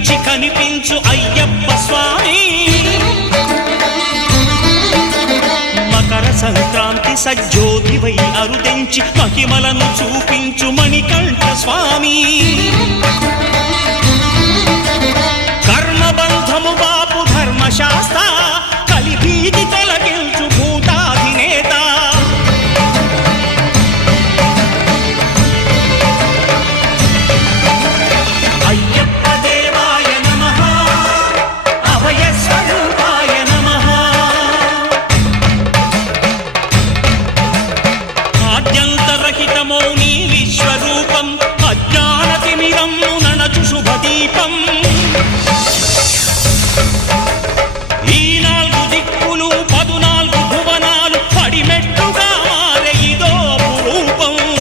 కనిపించి కనిపించు అయ్యప్ప స్వామి. మకర సంక్రాంతి సజ్జోతివై అరుదెంచి మహిమలను చూపించు మణికంఠ స్వామి. కర్మబంధము బాపు ధర్మశాస్త్ర కలిభీతి తొలగించు భూతాధినేత. అయ్యప్ప దేవాయ నమః అభయ స్వరూపాయ నమః. ఆద్యంతరహితమౌ నీ విశ్వరూప